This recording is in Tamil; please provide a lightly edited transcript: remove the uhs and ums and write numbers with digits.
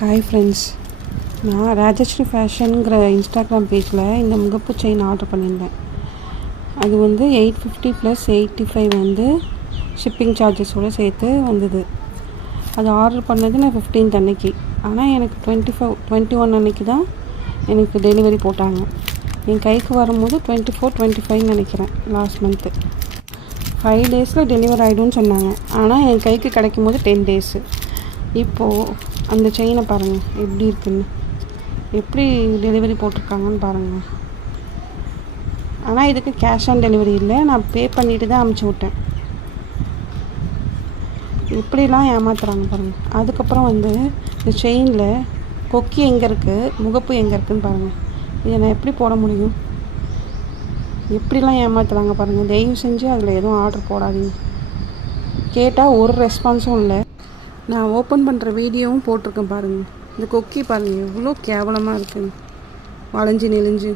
ஹாய் ஃப்ரெண்ட்ஸ், நான் ராஜஸ்ரீ ஃபேஷனுங்கிற இன்ஸ்டாகிராம் பேஜில் இந்த முகப்பு செயின் ஆர்டர் பண்ணியிருந்தேன். அது வந்து 850 + 85 ஷிப்பிங் சார்ஜஸோடு சேர்த்து வந்தது. அது ஆர்டர் பண்ணது நான் 15th அன்னைக்கு. ஆனால் எனக்கு 21 அன்னைக்கு தான் எனக்கு டெலிவரி போட்டாங்க. என் கைக்கு வரும்போது 24, 25 நினைக்கிறேன், லாஸ்ட் மந்த்து. 5 daysல டெலிவரி ஆகிடும்னு சொன்னாங்க. ஆனால் என் கைக்கு கிடைக்கும் போது 10 days. இப்போது அந்த செயினை பாருங்கள் எப்படி இருக்குன்னு, எப்படி டெலிவரி போட்டிருக்காங்கன்னு பாருங்கள். ஆனால் இதுக்கு கேஷ் ஆன் டெலிவரி இல்லை, நான் பே பண்ணிவிட்டு தான் அமுச்சு விட்டேன். எப்படிலாம் ஏமாத்துறாங்க பாருங்கள். அதுக்கப்புறம் வந்து இந்த செயினில் கொக்கி எங்கே இருக்குது, முகப்பு எங்கே இருக்குதுன்னு பாருங்கள். இதை நான் எப்படி போட முடியும்? எப்படிலாம் ஏமாத்துறாங்க பாருங்கள். தயவு செஞ்சு அதில் எதுவும் ஆர்டர் போடாதீங்க. கேட்டால் ஒரு ரெஸ்பான்ஸும் இல்லை. நான் ஓப்பன் பண்ணுற வீடியோவும் போட்டிருக்கேன் பாருங்கள். இந்த கொக்கி பாருங்கள் எவ்வளோ கேவலமாக இருக்குன்னு, வளைஞ்சி நெளிஞ்சு.